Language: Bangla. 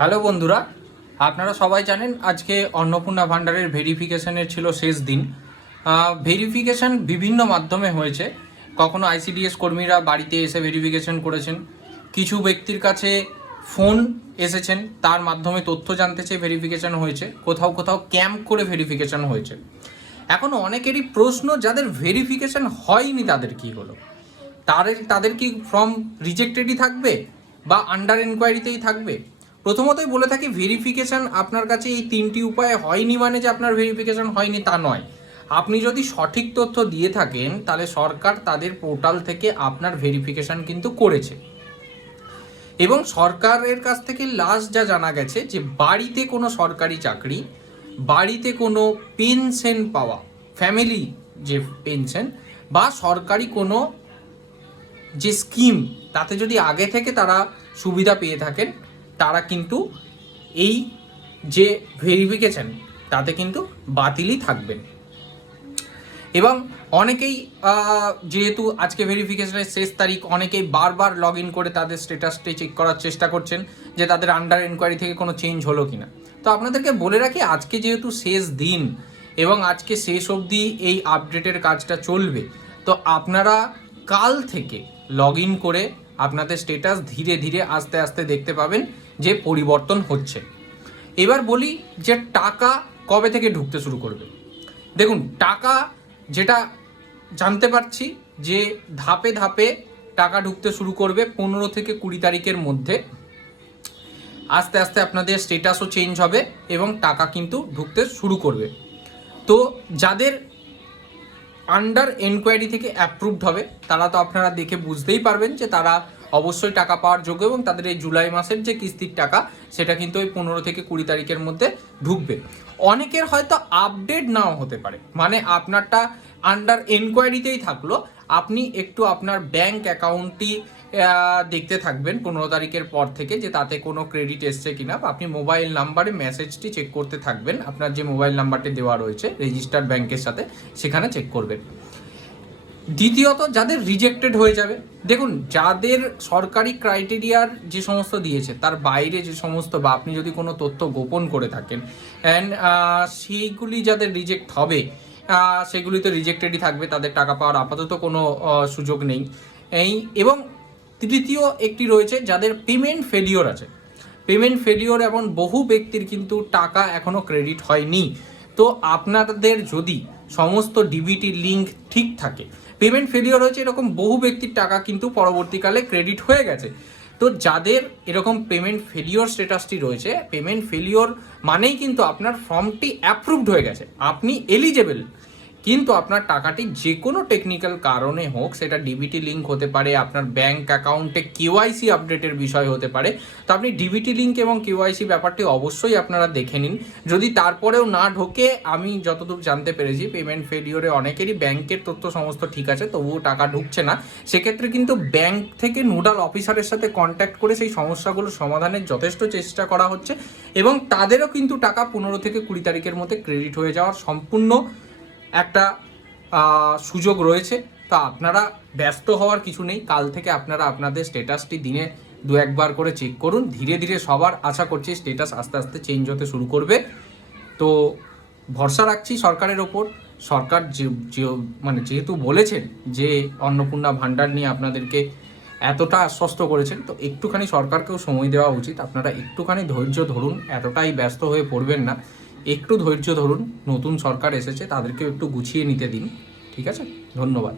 হ্যালো বন্ধুরা, আপনারা সবাই জানেন আজকে অন্নপূর্ণা ভান্ডারের ভেরিফিকেশনের ছিল শেষ দিন। ভেরিফিকেশন বিভিন্ন মাধ্যমে হয়েছে। কখনো আইসিডিএস কর্মীরা বাড়িতে এসে ভেরিফিকেশন করেছেন, কিছু ব্যক্তির কাছে ফোন এসেছেন, তার মাধ্যমে তথ্য জানতে চেয়ে ভেরিফিকেশন হয়েছে, কোথাও কোথাও ক্যাম্প করে ভেরিফিকেশন হয়েছে। এখন অনেকেরই প্রশ্ন, যাদের ভেরিফিকেশন হয়নি তাদের কি হলো? তাদের কি ফর্ম রিজেক্টেডই থাকবে বা আন্ডার এনকোয়ারিতেই থাকবে? প্রথমতই বলে থাকি, ভেরিফিকেশন আপনার কাছে এই তিনটি উপায়ে হয়নি মানে যে আপনার ভেরিফিকেশন হয়নি তা নয়। আপনি যদি সঠিক তথ্য দিয়ে থাকেন তাহলে সরকার তাদের পোর্টাল থেকে আপনার ভেরিফিকেশন কিন্তু করেছে। এবং সরকারের কাছ থেকে লাস্ট যা জানা গেছে যে বাড়িতে কোনো সরকারি চাকরি, বাড়িতে কোনো পেনশন পাওয়া, ফ্যামিলি যে পেনশন বা সরকারি কোনো যে স্কিম, তাতে যদি আগে থেকে তারা সুবিধা পেয়ে থাকেন, তারা কিন্তু এই যে ভেরিফিকেশন তাতে কিন্তু বাতিলই থাকবেন। এবং অনেকেই যেহেতু আজকে ভেরিফিকেশনের শেষ তারিখ, অনেকেই বারবার লগ ইন করে তাদের স্ট্যাটাসটি চেক করার চেষ্টা করছেন যে তাদের আন্ডার এনকোয়ারি থেকে কোনো চেঞ্জ হলো কিনা। তো আপনাদেরকে বলে রাখি, আজকে যেহেতু শেষ দিন এবং আজকে শেষ অবধি এই আপডেটের কাজটা চলবে, তো আপনারা কাল থেকে লগ ইন করে আপনাদের স্ট্যাটাস ধীরে ধীরে আস্তে আস্তে দেখতে পাবেন যে পরিবর্তন হচ্ছে। এবার বলি যে টাকা কবে থেকে ঢুকতে শুরু করবে। দেখুন, টাকা যেটা জানতে পারছি যে ধাপে ধাপে টাকা ঢুকতে শুরু করবে 15 থেকে 20 তারিখের মধ্যে। আস্তে আস্তে আপনাদের স্ট্যাটাসও চেঞ্জ হবে এবং টাকা কিন্তু ঢুকতে শুরু করবে। তো যাদের আন্ডার এনকোয়ারি থেকে অ্যাপ্রুভড হবে তারা তো আপনারা দেখে বুঝতেই পারবেন যে তারা অবশ্যই টাকা পাওয়ার যোগ্য এবং তাদের এই জুলাই মাসের যে কিস্তির টাকা সেটা কিন্তু ওই 15 থেকে 20 তারিখের মধ্যে ঢুকবে। অনেকের হয়তো আপডেট নাও হতে পারে, মানে আপনারটা আন্ডার এনকোয়ারিতেই থাকলো, আপনি একটু আপনার ব্যাংক অ্যাকাউন্টটি দেখতে থাকবেন 15 তারিখের পর থেকে যে তাতে কোনো ক্রেডিট এসছে কিনা, বা আপনি মোবাইল নাম্বারে মেসেজটি চেক করতে থাকবেন, আপনার যে মোবাইল নাম্বারটি দেওয়া রয়েছে রেজিস্টার্ড ব্যাংকের সাথে সেখানে চেক করবেন। দ্বিতীয়ত, যাদের রিজেক্টেড হয়ে যাবে, দেখুন যাদের সরকারি ক্রাইটেরিয়ার যে সমস্ত দিয়েছে তার বাইরে যে সমস্ত, বা আপনি যদি কোনো তথ্য গোপন করে থাকেন অ্যান্ড সেইগুলি যাদের রিজেক্ট হবে সেগুলি তো রিজেক্টেডই থাকবে, তাদের টাকা পাওয়ার আপাতত কোনো সুযোগ নেই। এবং তৃতীয় একটি রয়েছে যাদের পেমেন্ট ফেলিওর আছে, পেমেন্ট ফেলিওর এমন বহু ব্যক্তির কিন্তু টাকা এখনও ক্রেডিট হয়নি। তো আপনাদের যদি সমস্ত ডিবিটি লিঙ্ক ঠিক থাকে, পেমেন্ট ফেলিওর হয়েছে এরকম বহু ব্যক্তির টাকা কিন্তু পরবর্তীকালে ক্রেডিট হয়ে গেছে। তো যাদের এরকম পেমেন্ট ফেলিওর স্ট্যাটাসটি রয়েছে, পেমেন্ট ফেলিওর মানেই কিন্তু আপনার ফর্মটি অ্যাপ্রুভড হয়ে গেছে, আপনি এলিজেবল, কিন্তু আপনার টাকাটি যে কোনো টেকনিক্যাল কারণে হোক, সেটা ডিবিটি লিঙ্ক হতে পারে, আপনার ব্যাংক অ্যাকাউন্টে কেওয়াইসি আপডেটের বিষয় হতে পারে, তো আপনি ডিবিটি লিঙ্ক এবং কেওয়াইসি ব্যাপারটি অবশ্যই আপনারা দেখে নিন। যদি তারপরেও না ঢোকে, আমি যতদূর জানতে পেরেছি পেমেন্ট ফেলিওরে অনেকেরই ব্যাংকের তথ্য সমস্ত ঠিক আছে তবুও টাকা ঢুকছে না, সেক্ষেত্রে কিন্তু ব্যাংক থেকে নোডাল অফিসারের সাথে কন্ট্যাক্ট করে সেই সমস্যাগুলো সমাধানের যথেষ্ট চেষ্টা করা হচ্ছে এবং তাদেরও কিন্তু টাকা 15 থেকে 20 তারিখের মধ্যে ক্রেডিট হয়ে যাওয়ার সম্পূর্ণ একটা সুযোগ রয়েছে। তা আপনারা ব্যস্ত হওয়ার কিছু নেই, কাল থেকে আপনারা আপনাদের স্ট্যাটাসটি দিনে 2-1 বার করে চেক করুন। ধীরে ধীরে সবার আশা করছি স্ট্যাটাস আস্তে আস্তে চেঞ্জ হতে শুরু করবে। তো ভরসা রাখছি সরকারের ওপর। সরকার যেহেতু বলেছেন যে অন্নপূর্ণা ভাণ্ডার নিয়ে আপনাদেরকে এতটা আশ্বস্ত করেছেন, তো একটুখানি সরকারকেও সময় দেওয়া উচিত। আপনারা একটুখানি ধৈর্য ধরুন, এতটাই ব্যস্ত হয়ে পড়বেন না, একটু ধৈর্য ধরুন। নতুন সরকার এসেছে, তাদেরকেও একটু গুছিয়ে নিতে দিন, ঠিক আছে? ধন্যবাদ।